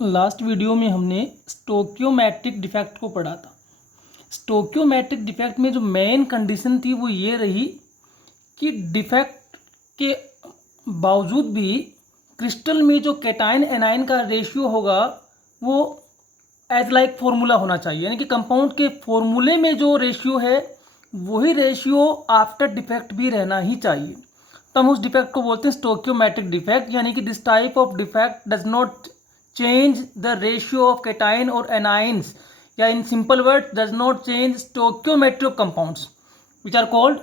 Last video में हमने stoichiometric defect को पढ़ा था। स्टोक्योमेट्रिक डिफेक्ट में जो मेन कंडीशन थी वो ये रही कि डिफेक्ट के बावजूद भी क्रिस्टल में जो कैटायन एनायन का रेशियो होगा वो एज लाइक फॉर्मूला होना चाहिए, यानी कि कंपाउंड के फॉर्मूले में जो रेशियो है वही रेशियो आफ्टर डिफेक्ट भी रहना ही चाहिए। तो हम उस डिफेक्ट को बोलते हैं स्टोक्योमेट्रिक डिफेक्ट, यानी कि this type of defect does not change the ratio of cation or anions, या in simple words does not change stoichiometry of compounds which are called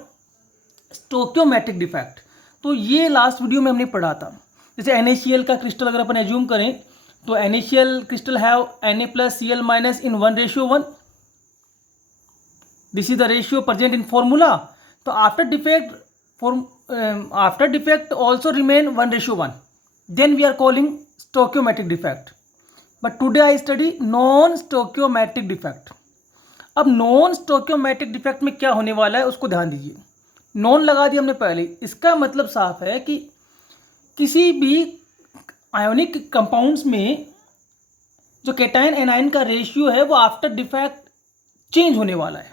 stoichiometric defect। तो ये लास्ट वीडियो में हमने पढ़ा था। जैसे NaCl का क्रिस्टल अगर अपन एज्यूम करें तो NaCl crystal have Na+Cl- in 1:1। This is the ratio present in formula. तो after defect also remain 1:1, then we are calling stoichiometric defect. But today I study non stoichiometric defect. अब non stoichiometric defect में क्या होने वाला है उसको ध्यान दीजिए। नॉन लगा दिया हमने पहले, इसका मतलब साफ है कि किसी भी आयोनिक कंपाउंड्स में जो कैटायन एनायन का रेशियो है वो आफ्टर डिफेक्ट चेंज होने वाला है,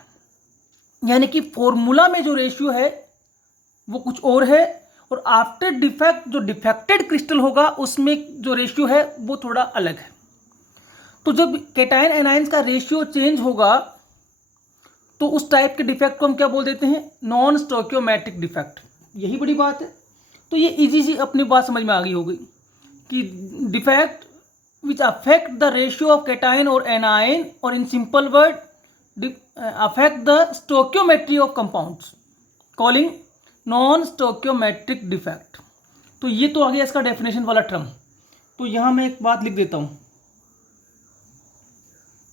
यानी कि फॉर्मूला में जो रेशियो है वो कुछ और है और आफ्टर डिफेक्ट जो डिफेक्टेड क्रिस्टल होगा उसमें जो रेशियो है वो थोड़ा अलग है। तो जब कैटायन एनायंस का रेशियो चेंज होगा तो उस टाइप के डिफेक्ट को हम क्या बोल देते हैं? Non stoichiometric defect. यही बड़ी बात है। तो ये इजी सी अपनी बात समझ में आ गई होगी कि defect which affect the ratio of cation और एनायन, और in simple word affect the stoichiometry of compounds, calling non stoichiometric defect. तो ये तो आ गया इसका डेफिनेशन वाला टर्म। तो यहां मैं एक बात लिख देता हूं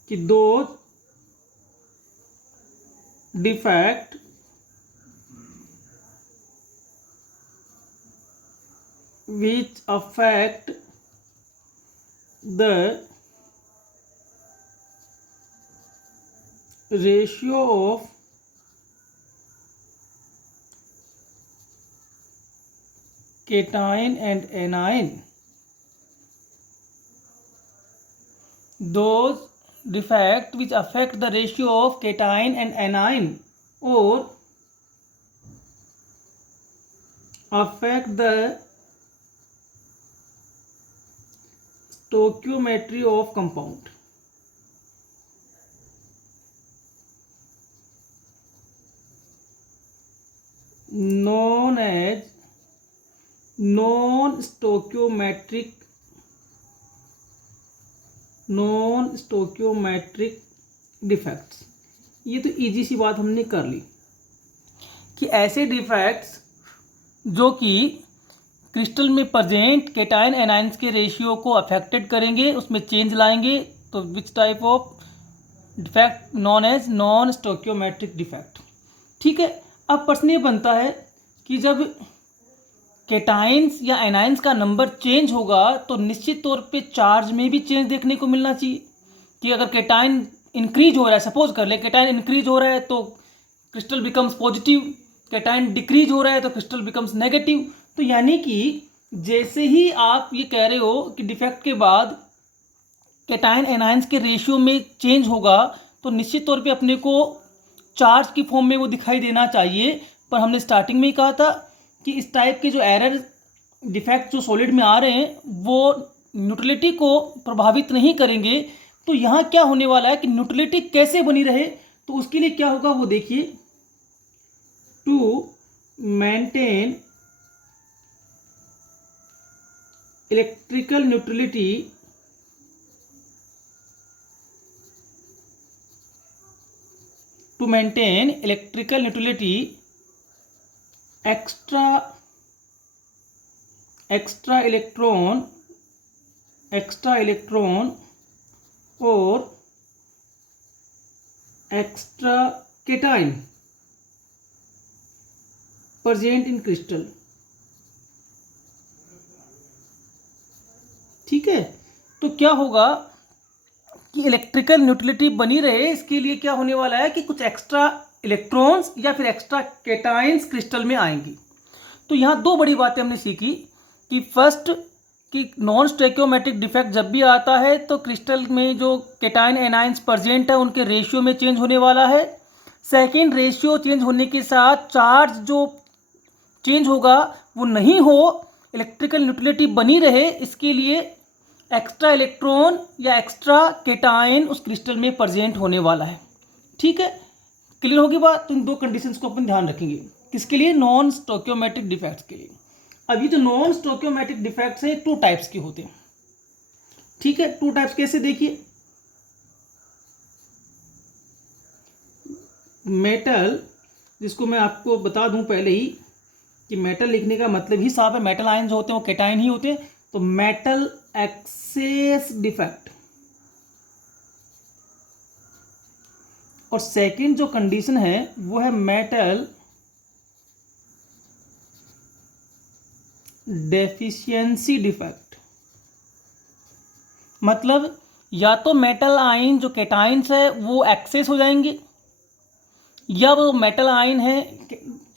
कि दो defect which affect the ratio of cation and anion, those defect which affect the ratio of cation and anion or affect the stoichiometry of compound, known as non stoichiometric defects. ये तो इजी सी बात हमने कर ली कि ऐसे defects जो कि crystal में प्रेजेंट कैटायन एनायंस के रेशियो को अफेक्टेड करेंगे, उसमें चेंज लाएंगे, तो which type of defect known as non stoichiometric defect. ठीक है। अब प्रश्न ये बनता है कि जब कैटायंस या एनायंस का नंबर चेंज होगा तो निश्चित तौर पे चार्ज में भी चेंज देखने को मिलना चाहिए कि अगर कैटायन इंक्रीज हो रहा है, सपोज कर ले कैटायन इंक्रीज हो रहा है तो crystal becomes positive, cation decrease हो रहा है तो क्रिस्टल बिकम्स नेगेटिव। तो यानी कि जैसे ही आप ये कह रहे हो कि डिफेक्ट के बाद कैटायन एनायंस के रेशियो में चेंज होगा तो निश्चित तौर पे अपने को चार्ज की फॉर्म में वो दिखाई देना चाहिए। पर हमने स्टार्टिंग में ही कहा था कि इस टाइप के जो एरर डिफेक्ट जो सॉलिड में आ रहे हैं वो न्यूट्रलिटी को प्रभावित नहीं करेंगे। तो यहाँ क्या होने वाला है कि न्यूट्रलिटी कैसे बनी रहे, तो उसके लिए क्या होगा वो देखिए। To maintain electrical neutrality extra electron और extra cation present in crystal. ठीक है। तो क्या होगा कि इलेक्ट्रिकल न्यूट्रलिटी बनी रहे, इसके लिए क्या होने वाला है कि कुछ एक्स्ट्रा इलेक्ट्रॉन्स या फिर एक्स्ट्रा कैटायंस क्रिस्टल में आएंगी। तो यहाँ दो बड़ी बातें हमने सीखी कि फर्स्ट कि नॉन स्टोइकियोमेट्रिक डिफेक्ट जब भी आता है तो क्रिस्टल में जो केटाइन एनाइंस प्रेजेंट है उनके रेशियो में चेंज होने वाला है। सेकेंड, रेशियो चेंज होने के साथ चार्ज जो चेंज होगा वो नहीं हो, इलेक्ट्रिकल न्यूट्रलिटी बनी रहे, इसके लिए एक्स्ट्रा इलेक्ट्रॉन या एक्स्ट्रा केटाइन उस क्रिस्टल में प्रेजेंट होने वाला है। ठीक है, क्लियर होगी बात। तो इन दो कंडीशंस को अपन ध्यान रखेंगे, किसके लिए? नॉन स्टोइकियोमेट्रिक डिफेक्ट्स के लिए। अब ये जो नॉन स्टोइकियोमेट्रिक डिफेक्ट्स हैं टू टाइप्स के होते हैं। ठीक है, टू टाइप्स कैसे? देखिए, मेटल, जिसको मैं आपको बता दूं पहले ही कि मेटल लिखने का मतलब ही साफ है, मेटल आयन जो होते हैं वो केटाइन ही होते हैं। तो मेटल एक्सेस डिफेक्ट। और सेकंड जो कंडीशन है वो है मेटल डेफिशिएंसी डिफेक्ट। मतलब या तो मेटल आयन जो केटाइंस है वो एक्सेस हो जाएंगे, या वो मेटल आयन है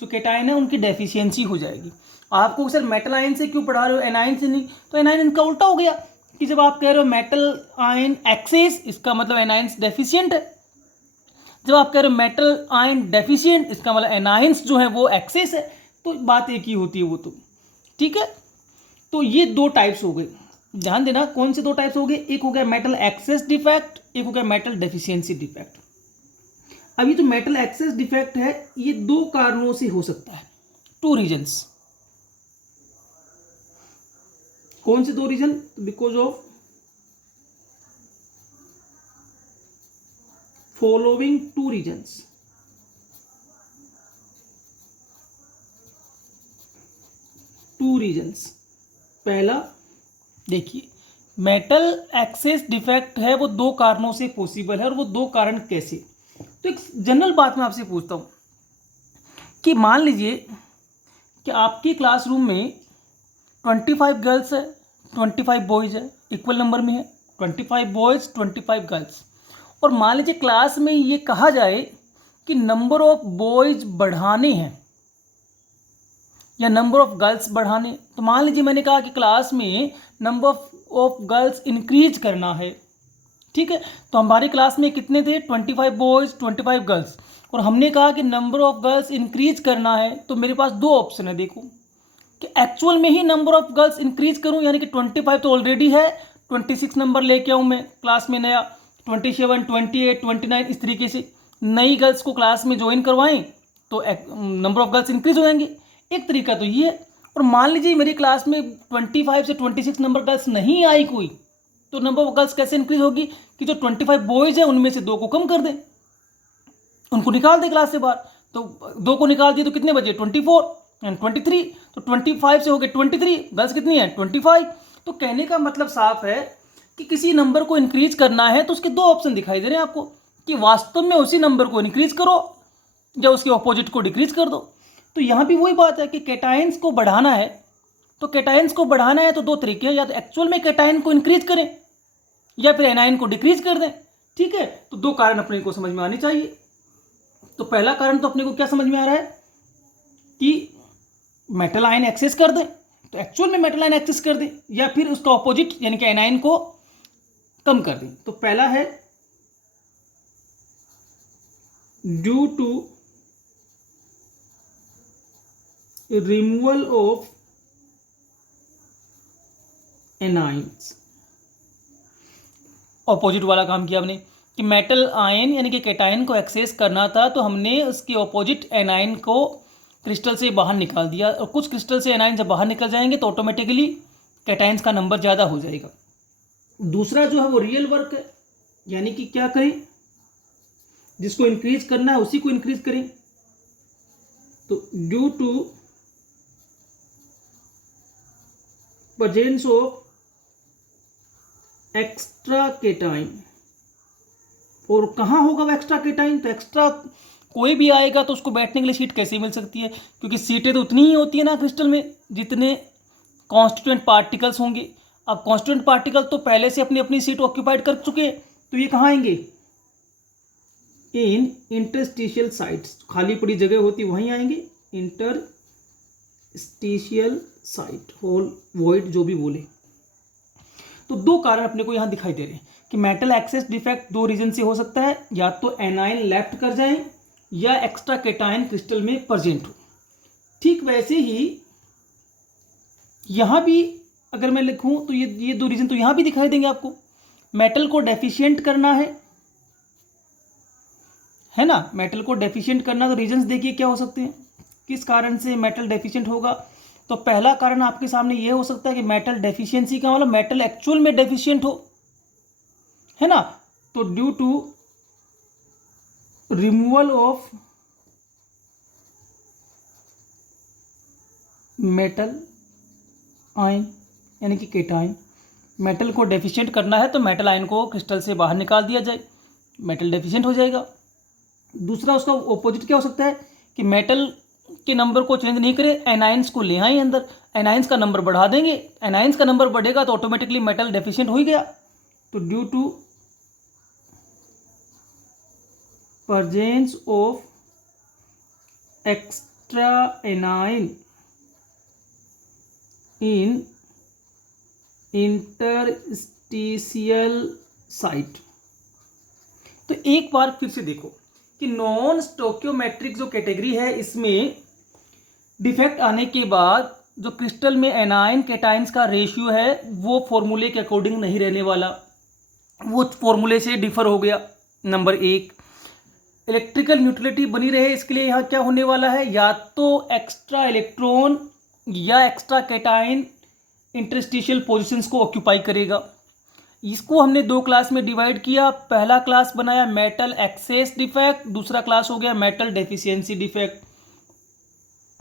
जो केटाइन है उनकी डेफिशिएंसी हो जाएगी। आपको सर मेटल आयन से क्यों पढ़ा रहे हो, एनाइन से नहीं? तो एनाइन इनका उल्टा हो गया कि जब आप कह रहे हो मेटल आयन एक्सेस, इसका मतलब एनाइंस डेफिशिएंट है। जब आप कह रहे हो मेटल आयन डेफिशिएंट, इसका मतलब एनाइंस जो है वो एक्सेस है। तो बात एक ही होती है वो तो। ठीक है, तो ये दो टाइप्स हो गए, ध्यान देना। कौन से दो टाइप्स हो गए? एक हो गया मेटल एक्सेस डिफेक्ट, एक हो गया मेटल डेफिशिएंसी डिफेक्ट। अब ये जो मेटल एक्सेस डिफेक्ट है ये दो कारणों से हो सकता है, टू रीजन्स। कौन से दो reason? Because of following two reasons. Two reasons. पहला, देखिए, मेटल एक्सेस डिफेक्ट है वो दो कारणों से पॉसिबल है, और वो दो कारण कैसे? तो एक जनरल बात मैं आपसे पूछता हूं कि मान लीजिए कि आपकी क्लासरूम में 25 गर्ल्स है, 25 बॉयज है, इक्वल नंबर में है, 25 बॉयज 25 गर्ल्स। और मान लीजिए क्लास में ये कहा जाए कि नंबर ऑफ बॉयज बढ़ाने हैं या नंबर ऑफ गर्ल्स बढ़ाने। तो मान लीजिए मैंने कहा कि क्लास में नंबर ऑफ गर्ल्स इंक्रीज करना है। ठीक है, तो हमारी क्लास में कितने थे? 25 बॉयज 25 गर्ल्स, और हमने कहा कि नंबर ऑफ गर्ल्स इंक्रीज करना है। तो मेरे पास दो ऑप्शन है, देखो, कि एक्चुअल में ही नंबर ऑफ गर्ल्स इंक्रीज करूं, यानी कि 25 तो ऑलरेडी है, 26 नंबर लेके आऊं मैं क्लास में नया, 27, 28, 29, इस तरीके से नई गर्ल्स को क्लास में ज्वाइन करवाएं तो नंबर ऑफ गर्ल्स इंक्रीज हो जाएंगे। एक तरीका तो ये है। और मान लीजिए मेरी क्लास में 25 से 26 नंबर गर्ल्स नहीं आई कोई, तो नंबर ऑफ गर्ल्स कैसे इंक्रीज होगी? कि जो 25 बॉयज हैं उनमें से दो को कम कर दें, उनको निकाल दें क्लास से बाहर। तो दो को निकाल दिए तो कितने बचे? 24 एंड 23। तो 25 से हो गए 23, गर्ल्स कितनी है? 25। तो कहने का मतलब साफ है कि किसी नंबर को इंक्रीज करना है तो उसके दो ऑप्शन दिखाई दे रहे हैं आपको, कि वास्तव में उसी नंबर को इंक्रीज करो या उसके ऑपोजिट को डिक्रीज कर दो। तो यहाँ भी वही बात है कि कैटाइंस को बढ़ाना है, तो कैटाइंस को बढ़ाना है तो दो तरीके हैं, या तो एक्चुअल में कैटाइन को इंक्रीज करें या फिर एनाइन को डिक्रीज कर दें। ठीक है, तो दो कारण अपने को समझ में आने चाहिए। तो पहला कारण तो अपने को क्या समझ में आ रहा है कि मेटल आयन एक्सेस कर दें, तो एक्चुअल में मेटल आयन एक्सेस कर दें, या फिर उसका ऑपोजिट यानी कि एनाइन को कम कर दें। तो पहला है due to removal of anions. Opposite वाला काम किया हमने कि मेटल आयन यानी कि कैटाइन को एक्सेस करना था, तो हमने उसके ऑपोजिट एनाइन को क्रिस्टल से बाहर निकाल दिया, और कुछ क्रिस्टल से एनाइन जब बाहर निकल जाएंगे तो ऑटोमेटिकली कैटाइंस का नंबर ज़्यादा हो जाएगा। दूसरा जो है वो रियल वर्क है, यानी कि क्या करें, जिसको इंक्रीज करना है उसी को इंक्रीज करें। तो due to presence of extra cation. और कहाँ होगा वो एक्स्ट्रा केटाइन? तो एक्स्ट्रा कोई भी आएगा तो उसको बैठने के लिए सीट कैसे मिल सकती है? क्योंकि सीटें तो उतनी ही होती है ना क्रिस्टल में जितने कॉन्स्टिट्यूएंट पार्टिकल्स होंगे। अब कॉन्स्टिट्यूएंट पार्टिकल तो पहले से अपनी अपनी सीट ऑक्यूपाइड कर चुके हैं, तो ये कहाँ आएंगे? इन इंटरस्टिशियल साइट्स, खाली पड़ी जगह होती वहीं आएंगे। इंटरस्टिशियल साइट, होल, वॉइड, जो भी बोले। तो दो कारण अपने को यहाँ दिखाई दे रहे हैं कि मेटल एक्सेस डिफेक्ट दो रीजन से हो सकता है, या तो एनाइन लेफ्ट कर जाए या एक्स्ट्रा केटाइन क्रिस्टल में प्रेजेंट हो। ठीक वैसे ही यहाँ भी अगर मैं लिखूं तो ये दो रीजन तो यहाँ भी दिखाई देंगे आपको। मेटल को डेफिशिएंट करना है ना, मेटल को डेफिशिएंट करना, तो रीजंस देखिए क्या हो सकते हैं, किस कारण से मेटल डेफिशिएंट होगा। तो पहला कारण आपके सामने ये हो सकता है कि मेटल डेफिशिएंसी का मतलब मेटल एक्चुअल में डेफिशिएंट हो, है ना। तो due to removal of metal ion यानी कि केटाइन, मेटल को डेफिशिएंट करना है तो मेटल आयन को क्रिस्टल से बाहर निकाल दिया जाए, मेटल डेफिशिएंट हो जाएगा। दूसरा उसका ऑपोजिट क्या हो सकता है कि मेटल के नंबर को चेंज नहीं करें, एनाइंस को ले आए अंदर, एनाइंस का नंबर बढ़ा देंगे, एनाइंस का नंबर बढ़ेगा तो ऑटोमेटिकली मेटल डेफिशिएंट हो ही गया। तो due to presence of extra anion in interstitial site. तो एक बार फिर से देखो कि नॉन स्टोक्योमेट्रिक जो कैटेगरी है इसमें डिफेक्ट आने के बाद जो क्रिस्टल में एनाइन केटाइंस का रेशियो है वो फॉर्मूले के अकॉर्डिंग नहीं रहने वाला, वो फॉर्मूले से डिफर हो गया। नंबर एक, इलेक्ट्रिकल न्यूट्रलिटी बनी रहे इसके लिए यहाँ क्या होने वाला है, या तो एक्स्ट्रा इलेक्ट्रॉन या एक्स्ट्रा केटाइन इंटरस्टिशियल पोजीशंस को ऑक्यूपाई करेगा। इसको हमने दो क्लास में डिवाइड किया, पहला क्लास बनाया मेटल एक्सेस डिफेक्ट, दूसरा क्लास हो गया मेटल डेफिशिएंसी डिफेक्ट।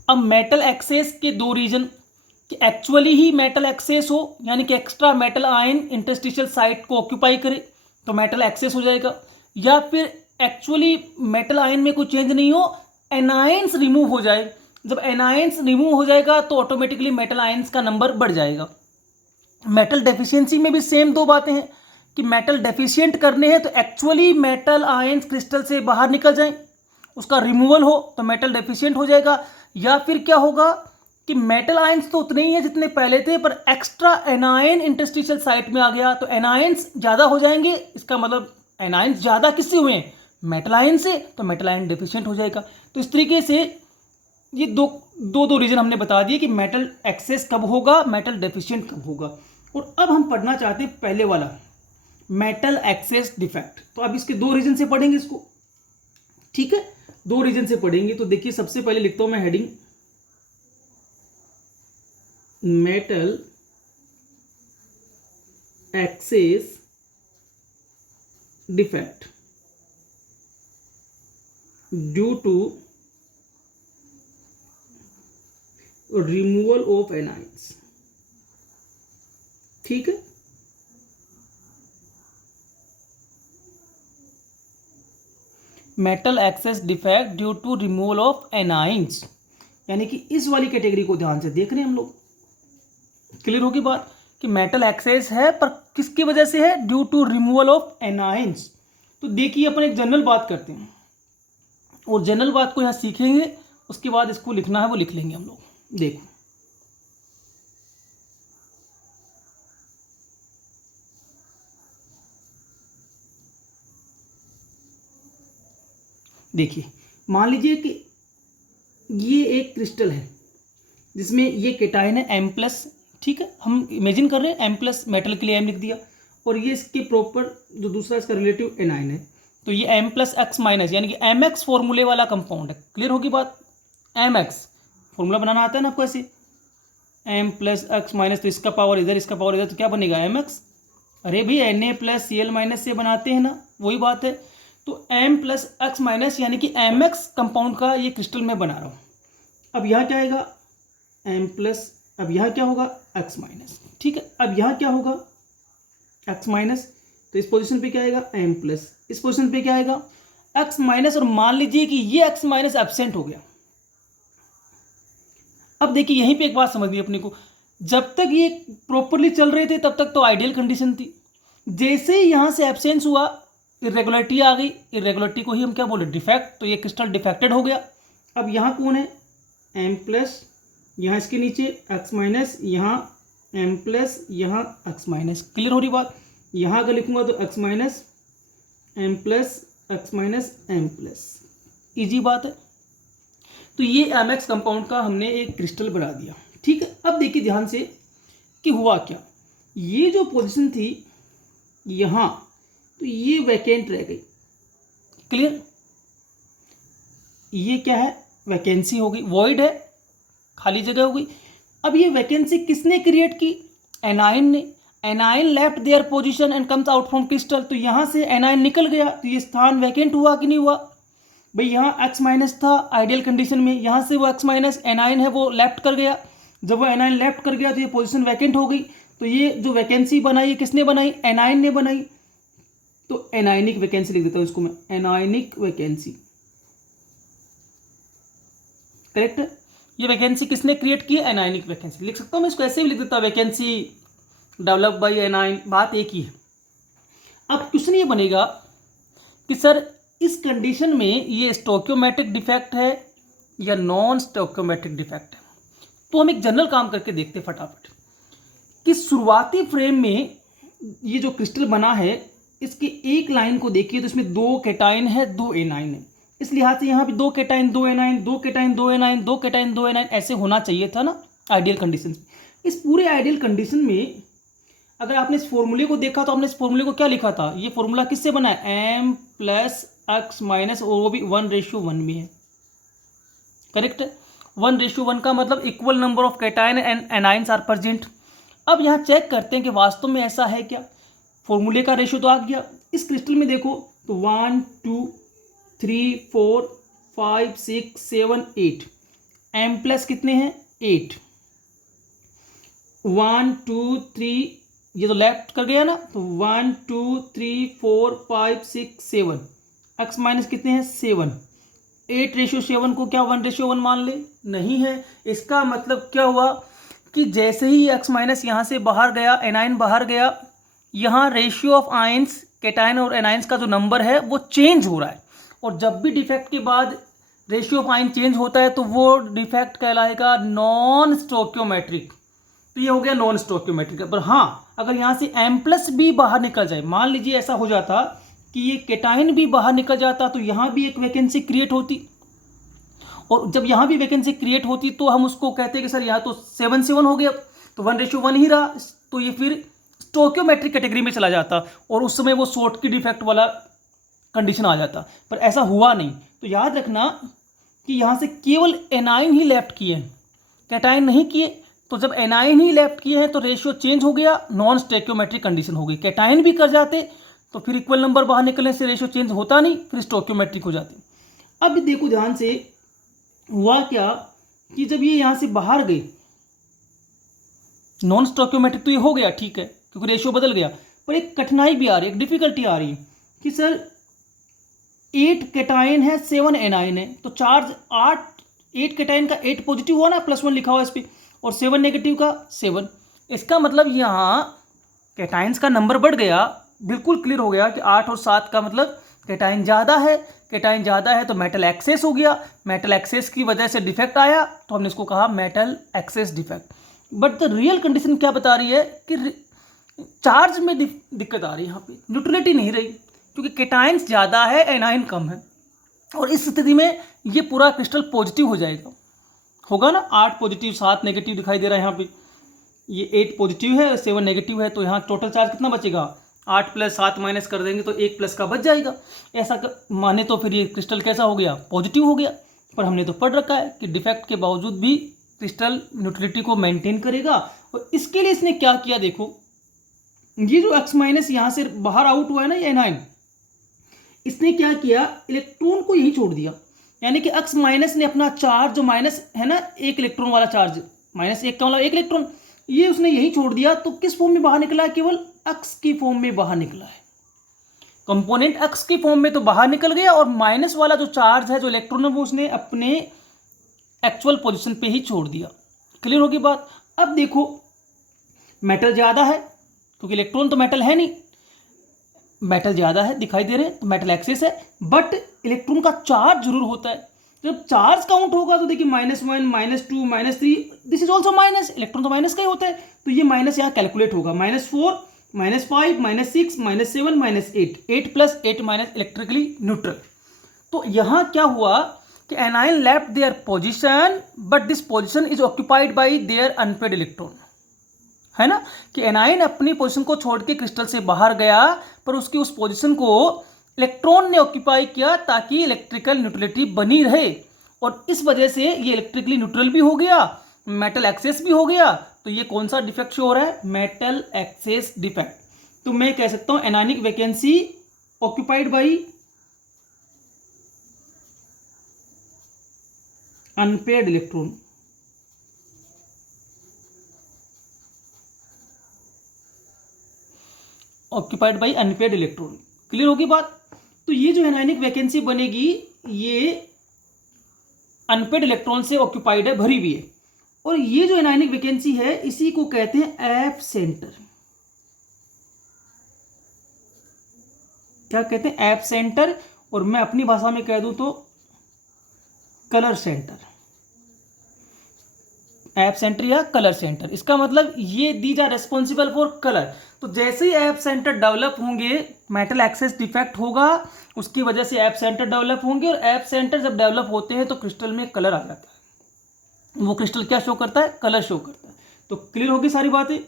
अब मेटल एक्सेस के दो रीजन कि एक्चुअली ही मेटल एक्सेस हो यानी कि extra metal ion interstitial site को ऑक्यूपाई करे तो मेटल एक्सेस हो जाएगा, या फिर एक्चुअली मेटल आयन में कोई चेंज नहीं हो, एनाइंस रिमूव हो जाए। जब एनाइंस रिमूव हो जाएगा तो ऑटोमेटिकली मेटल आयंस का नंबर बढ़ जाएगा। मेटल डेफिशिएंसी में भी सेम दो बातें हैं कि मेटल डेफिशिएंट करने हैं तो एक्चुअली मेटल आयंस क्रिस्टल से बाहर निकल जाएं, उसका रिमूवल हो तो मेटल डेफिशिएंट हो जाएगा, या फिर क्या होगा कि मेटल आयंस तो उतने ही हैं जितने पहले थे पर एक्स्ट्रा एनायन इंटरस्टिशियल साइट में आ गया तो एनायंस ज़्यादा हो जाएंगे। इसका मतलब एनायंस ज़्यादा किससे हुए हैं, मेटल आयन से, तो मेटल आयन डेफिशिएंट हो जाएगा। तो इस तरीके से ये दो रीजन हमने बता दिए कि मेटल एक्सेस कब होगा, मेटल डेफिशिएंट कब होगा। और अब हम पढ़ना चाहते हैं पहले वाला मेटल एक्सेस डिफेक्ट। तो अब इसके दो रीजन से पढ़ेंगे इसको, ठीक है, दो रीजन से पढ़ेंगे। तो देखिए सबसे पहले लिखता हूं मैं heading metal excess defect due to removal of anions, ठीक है। Metal excess defect due to removal of anions, यानी कि इस वाली कैटेगरी को ध्यान से देख रहे हैं हम लोग। क्लियर होगी बात कि मेटल एक्सेस है पर किसकी वजह से है, due to removal of anions. तो देखिए अपन एक जनरल बात करते हैं और जनरल बात को यहाँ सीखेंगे, उसके बाद इसको लिखना है वो लिख लेंगे हम लोग। देखो देखिए मान लीजिए कि ये एक क्रिस्टल है जिसमें ये केटाइन है M+, ठीक है, हम इमेजिन कर रहे हैं M+, मेटल के लिए M लिख दिया, और ये इसके प्रॉपर जो दूसरा इसका रिलेटिव एनाइन है, तो ये M+X- यानी कि MX फॉर्मूले वाला कंपाउंड है। क्लियर होगी बात, MX फॉर्मूला बनाना आता है ना आपको ऐसे, M+X-, तो इसका पावर इधर, इसका पावर इधर, तो क्या बनेगा MX। अरे भाई Na+Cl- से बनाते हैं ना, वही बात है। तो M+X- यानी कि MX कंपाउंड का ये क्रिस्टल मैं बना रहा हूँ। अब यहाँ क्या आएगा M+, अब यहाँ क्या होगा X-, ठीक है। अब यहाँ क्या होगा X-, तो इस पोजीशन पे क्या आएगा M+, इस पोजीशन पे क्या आएगा X-, और मान लीजिए कि ये X- एब्सेंट हो गया। अब देखिए यहीं पे एक बात समझनी अपने को, जब तक ये प्रॉपरली चल रहे थे तब तक तो आइडियल कंडीशन थी, जैसे ही यहाँ से एब्सेंस हुआ इरेगुलरिटी आ गई, इरेगुलरिटी को ही हम क्या बोले डिफेक्ट, तो ये क्रिस्टल डिफेक्टेड हो गया। अब यहाँ कौन है M+, यहाँ इसके नीचे X-, यहाँ एम प्लस, यहाँ एक्स माइनस। क्लियर हो रही बात? यहाँ अगर लिखूंगा तो X minus M plus X minus M plus. Easy बात है। तो ये एम एक्स कंपाउंड का हमने एक क्रिस्टल बना दिया। ठीक है, अब देखिए ध्यान से कि हुआ क्या। ये जो पोजीशन थी यहाँ, तो ये वैकेंट रह गई। क्लियर? ये क्या है? वैकेंसी हो गई, वॉइड है, खाली जगह हो गई। अब ये वैकेंसी किसने क्रिएट की? एनाइन ने। A9 left their position and comes out from crystal. तो यहाँ से एनाइन निकल गया, तो ये स्थान वैकेंट हुआ कि नहीं हुआ? भाई यहाँ एक्स माइनस था आइडियल कंडीशन में, यहाँ से वो एक्स माइनस एनाइन है वो लेफ्ट कर गया। जब वो एनाइन लेफ्ट कर गया तो ये पोजीशन वैकेंट हो गई। तो ये जो वैकेंसी बनाई, किसने बनाई? एनाइन ने बनाई। तो एनाइनिक वैकेंसी लिख देता हूँ इसको मैं, एनाइनिक वैकेंसी। करेक्ट है? ये वैकेंसी किसने क्रिएट की? Anionic vacancy. लिख सकता हूँ मैं इसको, ऐसे भी लिख देता, वैकेंसी डेवलप बाय एनाइन। बात एक ही है। अब क्वेश्चन ये बनेगा कि सर इस कंडीशन में ये स्टोइकियोमेट्रिक डिफेक्ट है या नॉन स्टोइकियोमेट्रिक डिफेक्ट है। तो हम एक जनरल काम करके देखते फटाफट कि शुरुआती फ्रेम में ये जो क्रिस्टल बना है, इसके एक लाइन को देखिए तो इसमें 2 कैटाइन है, 2 एनाइन है। इस लिहाज से यहाँ भी 2 cation 2 A9, 2 cation 2 A9, 2 cation 2 A9, ऐसे होना चाहिए था ना आइडियल कंडीशन। इस पूरे आइडियल कंडीशन में अगर आपने इस फॉर्मूले को देखा तो आपने इस फॉर्मूले को क्या लिखा था? ये फॉर्मूला किससे बना है? एम प्लस एक्स माइनस, और वो भी 1:1 में है। करेक्ट है? 1:1 का मतलब equal number of cation and anions are present. अब यहाँ चेक करते हैं कि वास्तव में ऐसा है क्या। फॉर्मूले का रेशियो तो आ गया। इस क्रिस्टल में देखो तो 1 2 3 4 5 6 7 8, एम प्लस कितने हैं? 8। 1 2 3, ये तो लेफ्ट कर गया ना, तो 1 2 3 4 5 6 7, एक्स माइनस कितने हैं? 7। 8:7 को क्या 1:1 मान ले? नहीं है। इसका मतलब क्या हुआ कि जैसे ही एक्स माइनस यहाँ से बाहर गया, एनाइन बाहर गया, यहाँ रेशियो ऑफ आयंस, कैटाइन और एनाइंस का जो नंबर है वो चेंज हो रहा है। और जब भी डिफेक्ट के बाद रेशियो ऑफ आयन चेंज होता है तो वो डिफेक्ट कहलाएगा नॉन स्टोइकियोमेट्रिक। तो ये हो गया नॉन स्टोइकियोमेट्रिक। पर हाँ, अगर यहाँ से एम प्लस भी बाहर निकल जाए, मान लीजिए ऐसा हो जाता कि ये कैटाइन भी बाहर निकल जाता, तो यहाँ भी एक वैकेंसी क्रिएट होती। और जब यहाँ भी वैकेंसी क्रिएट होती तो हम उसको कहते हैं कि सर यहाँ तो 7:7 हो गया, तो 1:1 ही रहा, तो ये फिर स्टोइकियोमेट्रिक कैटेगरी में चला जाता और उस समय वो शॉर्ट की डिफेक्ट वाला कंडीशन आ जाता। पर ऐसा हुआ नहीं। तो याद रखना कि यहाँ से केवल एनाइन ही लेफ्ट किए हैं, कैटाइन नहीं किए। तो जब एनाइन ही लेफ्ट किए हैं तो रेशियो चेंज हो गया, नॉन स्टोइकियोमेट्रिक कंडीशन हो गई। कैटाइन भी कर जाते तो फिर इक्वल नंबर बाहर निकलने से रेशियो चेंज होता नहीं, फिर स्टोइकियोमेट्रिक हो जाती। अब देखो ध्यान से, हुआ क्या कि जब ये यहाँ से बाहर गए, नॉन स्टोइकियोमेट्रिक तो ये हो गया, ठीक है, क्योंकि रेशियो बदल गया। पर एक कठिनाई भी आ रही है, एक डिफिकल्टी आ रही है कि सर 8 कैटाइन है, 7 एनाइन है, तो चार्ज 8 कैटाइन का 8 पॉजिटिव हुआ ना, +1 लिखा हुआ इस पर, और 7 नेगेटिव का 7। इसका मतलब यहाँ कैटाइन्स का नंबर बढ़ गया। बिल्कुल क्लियर हो गया कि 8 और 7 का मतलब कैटाइन ज़्यादा है। कैटाइन ज़्यादा है तो मेटल एक्सेस हो गया। मेटल एक्सेस की वजह से डिफेक्ट आया, तो हमने इसको कहा metal excess defect. But the real condition क्या बता रही है कि चार्ज में दिक्कत आ रही है, यहाँ पे न्यूट्रलिटी नहीं रही, क्योंकि कैटाइन्स ज़्यादा है, एनाइन कम है। और इस स्थिति में ये पूरा क्रिस्टल पॉजिटिव हो जाएगा, होगा ना। 8 पॉजिटिव 7 नेगेटिव दिखाई दे रहा है यहाँ पे। ये 8 पॉजिटिव है, 7 नेगेटिव है, तो यहाँ टोटल चार्ज कितना बचेगा? 8 + 7 माइनस कर देंगे तो 1+ का बच जाएगा। ऐसा माने तो फिर ये क्रिस्टल कैसा हो गया? पॉजिटिव हो गया। पर हमने तो पढ़ रखा है कि डिफेक्ट के बावजूद भी क्रिस्टल न्यूट्रलिटी को मेंटेन करेगा। और इसके लिए इसने क्या किया, देखो ये जो एक्स माइनस यहाँ से बाहर आउट हुआ है ना, ये एनाइन, इसने क्या किया? इलेक्ट्रॉन को यही छोड़ दिया। यानी कि एक्स माइनस ने अपना चार्ज जो माइनस है ना, 1 इलेक्ट्रॉन वाला चार्ज, -1 का मतलब 1 इलेक्ट्रॉन, ये उसने यही छोड़ दिया। तो किस फॉर्म में बाहर निकला है? केवल एक्स की फॉर्म में बाहर निकला है। कंपोनेंट एक्स की फॉर्म में तो बाहर निकल गया, और माइनस वाला जो चार्ज है, जो इलेक्ट्रॉन है, वो उसने अपने एक्चुअल पोजीशन पे ही छोड़ दिया। क्लियर होगी बात? अब देखो मेटल ज़्यादा है, क्योंकि इलेक्ट्रॉन तो मेटल है नहीं, मेटल ज़्यादा है दिखाई दे रहे हैं, तो मेटल एक्सेस है। बट इलेक्ट्रॉन का चार्ज जरूर होता है। जब चार्ज काउंट होगा तो देखिए -1 -2 -3, this is also minus, electron तो माइनस का ही होता है, तो ये माइनस यहाँ कैलकुलेट होगा, -4 -5 -6 -7 -8, 8 + 8 माइनस इलेक्ट्रिकली न्यूट्रल। तो यहाँ क्या हुआ कि anion left their position but this position is occupied by there unpaired electron, है ना, कि एनायन अपनी पोजीशन को छोड़ के क्रिस्टल से बाहर गया, पर उसकी उस पोजीशन को इलेक्ट्रॉन ने ऑक्यूपाई किया ताकि इलेक्ट्रिकल न्यूट्रलिटी बनी रहे, और इस वजह से ये इलेक्ट्रिकली न्यूट्रल भी हो गया, मेटल एक्सेस भी हो गया। तो ये कौन सा डिफेक्ट शो हो रहा है? Metal excess defect. तो मैं कह सकता हूं anionic vacancy occupied by unpaired electron. Occupied by unpaired electron. Clear होगी बात? तो ये जो एनायनिक वैकेंसी बनेगी ये अनपेड इलेक्ट्रॉन से ऑक्यूपाइड है, भरी हुई है, और ये जो एनायनिक वैकेंसी है इसी को कहते हैं एफ सेंटर। क्या कहते हैं? एफ सेंटर, और मैं अपनी भाषा में कह दूं तो कलर सेंटर। एफ सेंटर या कलर सेंटर, इसका मतलब ये these are responsible for colour. तो जैसे ही एफ सेंटर डेवलप होंगे मेटल एक्सेस डिफेक्ट होगा, उसकी वजह से एफ सेंटर डेवलप होंगे, और एफ सेंटर जब डेवलप होते हैं तो क्रिस्टल में कलर आ जाता है। वो क्रिस्टल क्या शो करता है? कलर शो करता है। तो क्लियर होगी सारी बातें?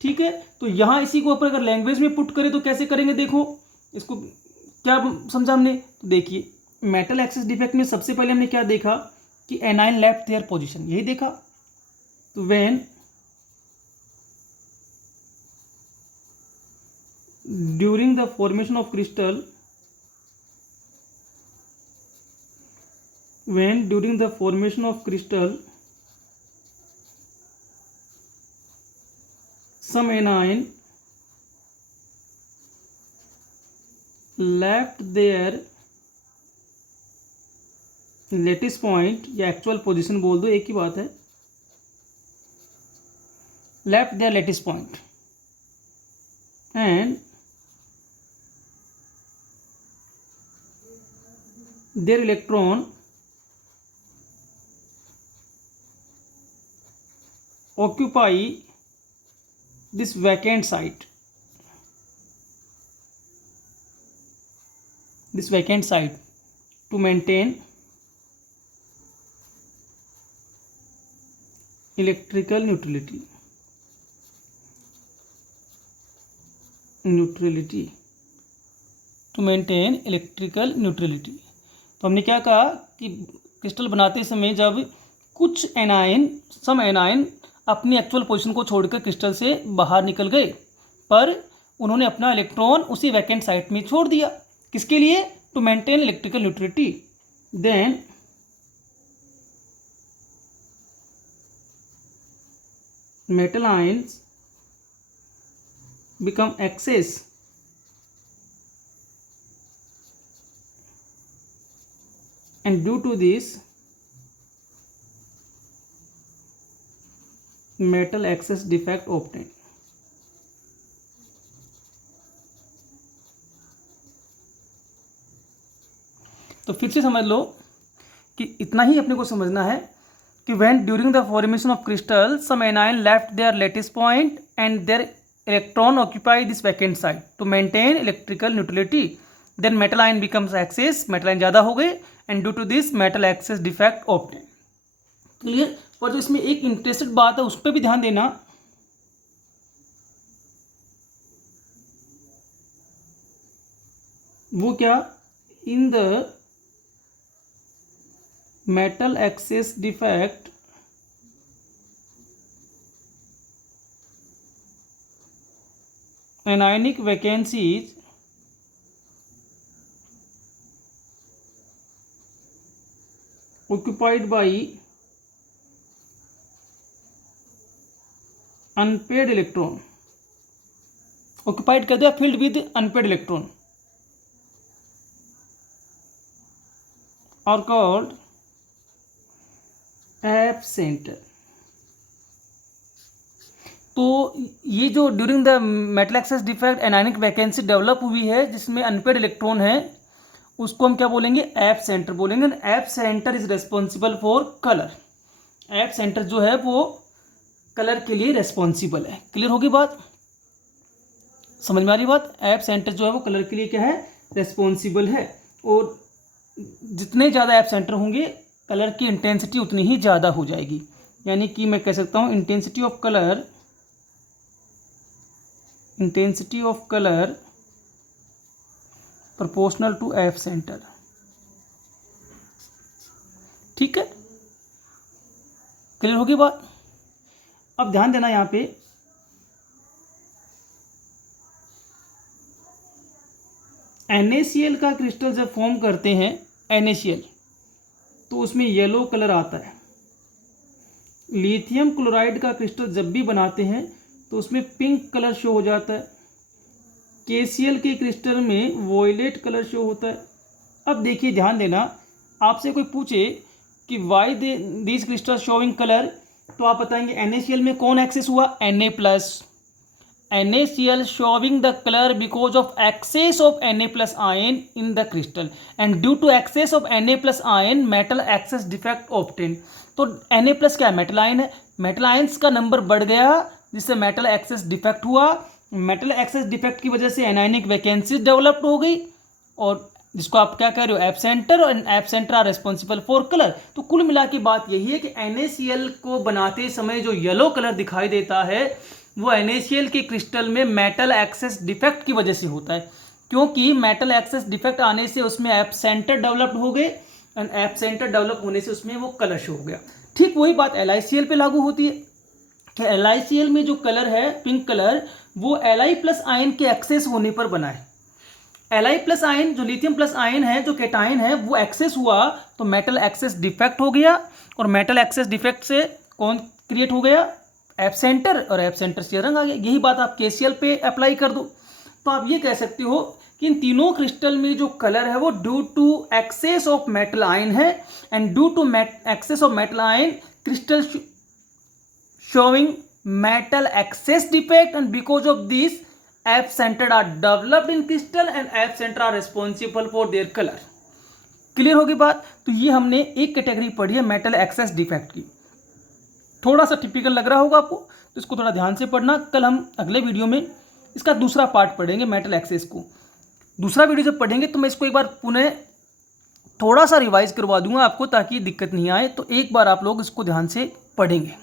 ठीक है। तो यहाँ इसी को ऊपर अगर लैंग्वेज में पुट करें तो कैसे करेंगे? देखो इसको क्या समझा हमने। तो देखिए मेटल एक्सेस डिफेक्ट में सबसे पहले हमने क्या देखा कि एनायन लेफ्ट देयर पोजिशन, यही देखा। तो when during the formation of crystal, when during the formation of crystal some anion left their lattice point या एक्चुअल पोजीशन बोल दो, एक ही बात है, left their lattice point and their electron occupy this vacant site, to maintain electrical neutrality to maintain electrical neutrality। तो हमने क्या कहा कि क्रिस्टल बनाते समय जब कुछ एनायन, सम एनायन अपनी एक्चुअल पोजीशन को छोड़कर क्रिस्टल से बाहर निकल गए, पर उन्होंने अपना इलेक्ट्रॉन उसी वैकेंट साइट में छोड़ दिया। किसके लिए? To maintain electrical neutrality. Then metal ions become excess and due to this metal excess defect obtained। तो फिर से समझ लो कि इतना ही अपने को समझना है कि when during the formation of crystal some anion left their lattice point and their electron occupy this vacant site to maintain electrical neutrality, then metal ion becomes excess, metal ion ज़्यादा हो गए, and due to this metal excess defect obtained। Clear? पर जो इसमें एक interested बात है उस पर भी ध्यान देना, वो क्या? In the metal excess defect anionic vacancies occupied by unpaired electron, occupied कर दिया filled with unpaired electron, are called F centre. तो ये जो during the metal excess defect anionic vacancy develop हुई है जिसमें अनपेड इलेक्ट्रॉन है, उसको हम क्या बोलेंगे, एफ सेंटर बोलेंगे। F centre is responsible for colour. F centre जो है वो कलर के लिए रेस्पॉन्सिबल है। क्लियर होगी बात, समझ में आ रही बात। एफ सेंटर जो है वो कलर के लिए क्या है, रेस्पॉन्सिबल है। और जितने ज़्यादा एफ सेंटर होंगे कलर की इंटेंसिटी उतनी ही ज़्यादा हो जाएगी। यानी कि मैं कह सकता हूँ intensity of colour proportional to F centre. ठीक है, क्लियर होगी बात। अब ध्यान देना यहाँ पे, NaCl का क्रिस्टल जब फॉर्म करते हैं NaCl, तो उसमें येलो कलर आता है। लिथियम क्लोराइड का क्रिस्टल जब भी बनाते हैं तो उसमें पिंक कलर शो हो जाता है। KCl के क्रिस्टल में वॉयलेट कलर शो होता है। अब देखिए ध्यान देना, आपसे कोई पूछे कि why these crystal showing colour, तो आप बताएंगे NaCl में कौन एक्सेस हुआ, Na+। NaCl showing the color because of excess of Na+ ion in the crystal and due to excess of Na+ ion metal access defect obtained। तो Na+ क्या है, metal ion है। मेटल आयंस का number बढ़ गया जिससे metal excess defect हुआ। Metal excess defect की वजह से एनायनिक वैकेंसी डेवलप्ड हो गई, और जिसको आप क्या कह रहे हो, एफ सेंटर, और F centre are responsible for colour. तो कुल मिला के बात यही है कि NaCl को बनाते समय जो येलो कलर दिखाई देता है वो NaCl के क्रिस्टल में मेटल एक्सेस डिफेक्ट की वजह से होता है, क्योंकि मेटल एक्सेस डिफेक्ट आने से उसमें एफ सेंटर डेवलप्ड हो गए, एंड एफ सेंटर डेवलप होने से उसमें वो कलर शो हो गया। ठीक वही बात LiCl पे लागू होती है कि LiCl में जो कलर है पिंक कलर, वो Li+ आयन के एक्सेस होने पर बना है। Li+ आयन जो लिथियम प्लस आयन है, जो कैटायन है, वो एक्सेस हुआ तो मेटल एक्सेस डिफेक्ट हो गया, और मेटल एक्सेस डिफेक्ट से कौन क्रिएट हो गया, एफ सेंटर, और एफ सेंटर से रंग आ गया। यही बात आप KCl पे अप्लाई कर दो, तो आप ये कह सकते हो कि इन तीनों क्रिस्टल में जो कलर है वो due to excess of metal ion है, and due to excess of metal ion crystal showing metal excess defect, and because of this F centered are developed in crystal and F centered are responsible for their color। Clear होगी बात। तो ये हमने एक category पढ़ी है metal excess defect की। थोड़ा सा टिपिकल लग रहा होगा आपको, तो इसको थोड़ा ध्यान से पढ़ना। कल हम अगले वीडियो में इसका दूसरा पार्ट पढ़ेंगे, मेटल एक्सेस को। दूसरा वीडियो जब पढ़ेंगे तो मैं इसको एक बार पुनः थोड़ा सा रिवाइज करवा दूंगा आपको, ताकि दिक्कत नहीं आए। तो एक बार आप लोग इसको ध्यान से पढ़ेंगे।